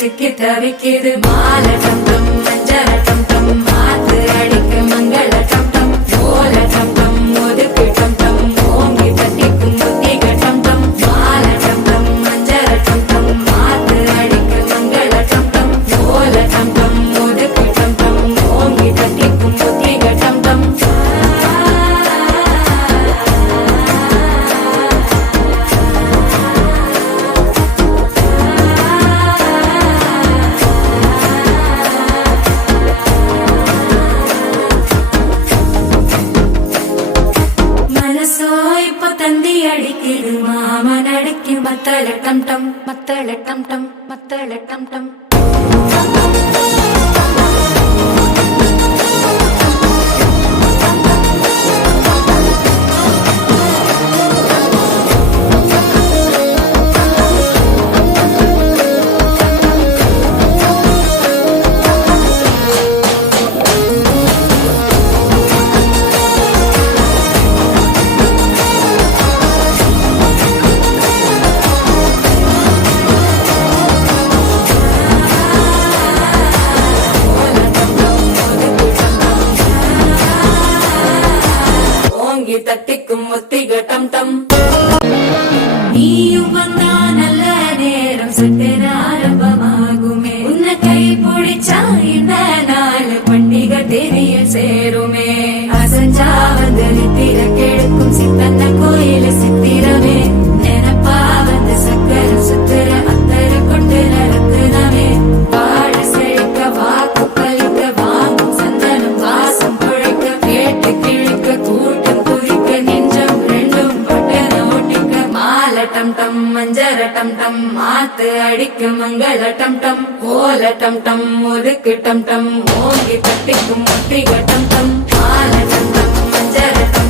சிக்கி தவிக்குது மால டம் டம் மஞ்சள டம் டம் மாத்து அடிக்க மங்கள டம் டம் ஓல டம் டம் ஒதுக்கு டம் டம் ஓங்கி தட்டிக்கும் புத்திக டம் டம் மால டம் டம் மஞ்சள டம் டம் மாத்து அடிக்க மங்கள டம் டம் ஓல டம் டம் ஒதுக்கு டம் டம் ஓங்கி தட்டிக்கும் புத்திக டம் டம் தந்தி அடிக்குது மாமன் அடிக்கு மத்தள டம் டம் மத்தள டம் டம் மத்தள டம் டம் தட்டிக்கும் ஒத்திக டம் டம் நீயும் வந்தா நல்ல நேரம் சட்டென ஆரம்பமாகுமே உன்னை கை பிடிச்சா இந்த நாள் பண்டிகை தெரிய சேருமே அசஞ்சா வந்து நித்திர கெடுக்கும் சித்தன்ன கோயில சித்திரமே நினப்பா வந்து சக்கர சுத்திர அத்தர கொண்டு நடத்துனவே பாட செழிக்க வாக்கு பலிக்க வாங்கும் சந்தனம் வாசம் குழைக்க கேட்டு கிழிக்க கூட்டம் டம் டம் மஞ்சர டம் டம் மாத்து அடிக்க மங்கள டம் டம் ஓல டம் டம் ஒதுக்கு டம் டம் ஓங்கி தட்டிக்கும் முத்திக டம் டம் மால டம் டம் மஞ்சர டம்